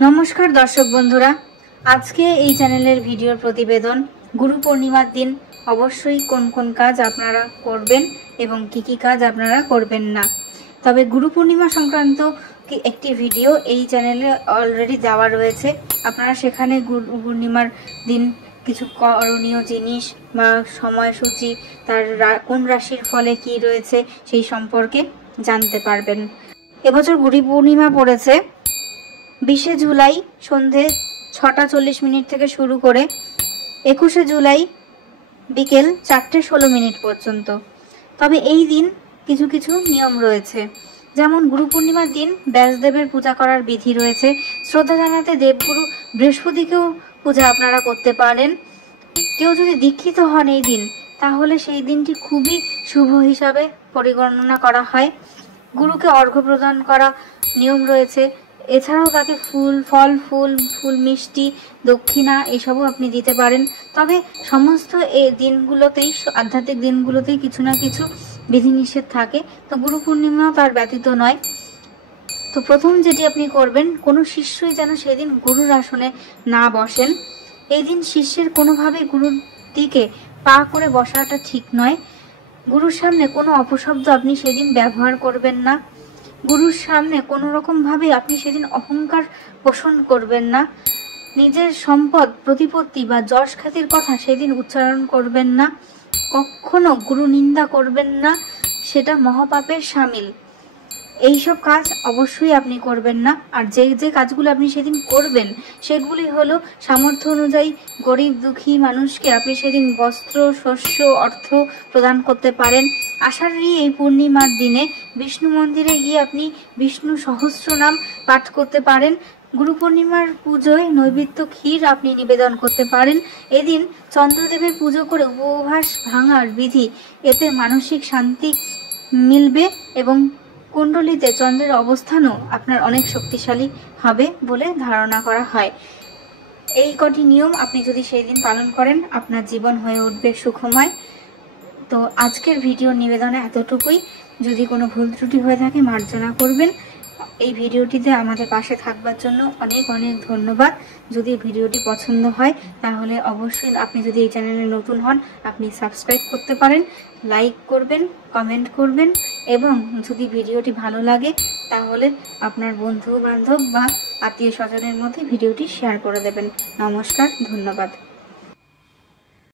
नमस्कार दर्शक बंधुरा आज के এই চ্যানেলের ভিডিওর প্রতিবেদন গুরু পূর্ণিমার দিন অবশ্যই কোন কোন কাজ আপনারা করবেন এবং কি কি কাজ আপনারা করবেন না। তবে গুরু পূর্ণিমা সংক্রান্ত একটি ভিডিও এই চ্যানেলে অলরেডি দেওয়া রয়েছে। আপনারা সেখানে গুরু পূর্ণিমার দিন কিছু করণীয় জিনিস বা সময়সূচি তার কোন রাশির ফলে কি রয়েছে সেই সম্পর্কে জানতে পারবেন। এবছর গুরু পূর্ণিমা পড়েছে 20 জুলাই সন্ধে 6টা 40 মিনিট থেকে শুরু করে 21 জুলাই বিকেল 4টে 16 মিনিট পর্যন্ত। তবে এই দিন কিছু কিছু নিয়ম রয়েছে, যেমন গুরু পূর্ণিমার দিন ব্যাসদেবের পূজা করার বিধি রয়েছে। শ্রদ্ধা জানাতে দেবগুরু বৃহস্পতিকেও পূজা আপনারা করতে পারেন। কেউ যদি দীক্ষিত হন এই দিন তাহলে সেই দিনটি খুবই শুভ হিসাবে পরিগণনা করা হয়। গুরুকে অর্ঘ্য প্রদান করা নিয়ম রয়েছে। এছাড়াও তাকে ফুল মিষ্টি দক্ষিণা এসবও আপনি দিতে পারেন। তবে সমস্ত এই দিনগুলোতেই আধ্যাত্মিক দিনগুলোতেই কিছু না কিছু বিধিনিষেধ থাকে, তো গুরু পূর্ণিমাও তার ব্যতীত নয়। তো প্রথম যেটি আপনি করবেন, কোনো শিষ্যই যেন সেদিন গুরুর আসনে না বসেন। এই দিন শিষ্যের কোনোভাবেই গুরুর দিকে পা করে বসাটা ঠিক নয়। গুরুর সামনে কোনো অপশব্দ আপনি সেদিন ব্যবহার করবেন না। গুরুর সামনে কোনো রকম ভাবে আপনি সেদিন অহংকার পোষণ করবেন না। নিজের সম্পদ প্রতিপত্তি বা যশ খ্যাতির কথা সেদিন উচ্চারণ করবেন না। কখনো গুরু নিন্দা করবেন না, সেটা মহাপাপের শামিল। এইসব কাজ অবশ্যই আপনি করবেন না। আর যে যে কাজগুলো আপনি সেদিন করবেন সেগুলি হলো সামর্থ্য অনুযায়ী গরিব দুঃখী মানুষকে আপনি সেদিন বস্ত্র শস্য অর্থ প্রদান করতে পারেন। আষাঢ়ী এই পূর্ণিমার দিনে বিষ্ণু মন্দিরে গিয়ে আপনি বিষ্ণু সহস্রনাম পাঠ করতে পারেন। গুরু পূর্ণিমার পুজোয় নৈবেদ্য ক্ষীর আপনি নিবেদন করতে পারেন। এদিন চন্দ্রদেবের পুজো করে উপবাস ভাঙার বিধি, এতে মানসিক শান্তি মিলবে এবং কুণ্ডলিতে চন্দ্রের অবস্থানও আপনার অনেক শক্তিশালী হবে বলে ধারণা করা হয়। এই কটি নিয়ম আপনি যদি সেই দিন পালন করেন আপনার জীবন হয়ে উঠবে সুখময়। তো আজকের ভিডিও নিবেদনে এতটুকুই। যদি কোনো ভুল ত্রুটি হয়ে থাকে মার্জনা করবেন। এই ভিডিওটিতে আমাদের পাশে থাকবার জন্য অনেক অনেক ধন্যবাদ। যদি ভিডিওটি পছন্দ হয় তাহলে অবশ্যই আপনি যদি এই চ্যানেলে নতুন হন আপনি সাবস্ক্রাইব করতে পারেন, লাইক করবেন, কমেন্ট করবেন এবং যদি ভিডিওটি ভালো লাগে তাহলে আপনার বন্ধু বান্ধব বা আত্মীয় স্বজনের মধ্যে ভিডিওটি শেয়ার করে দেবেন। নমস্কার, ধন্যবাদ।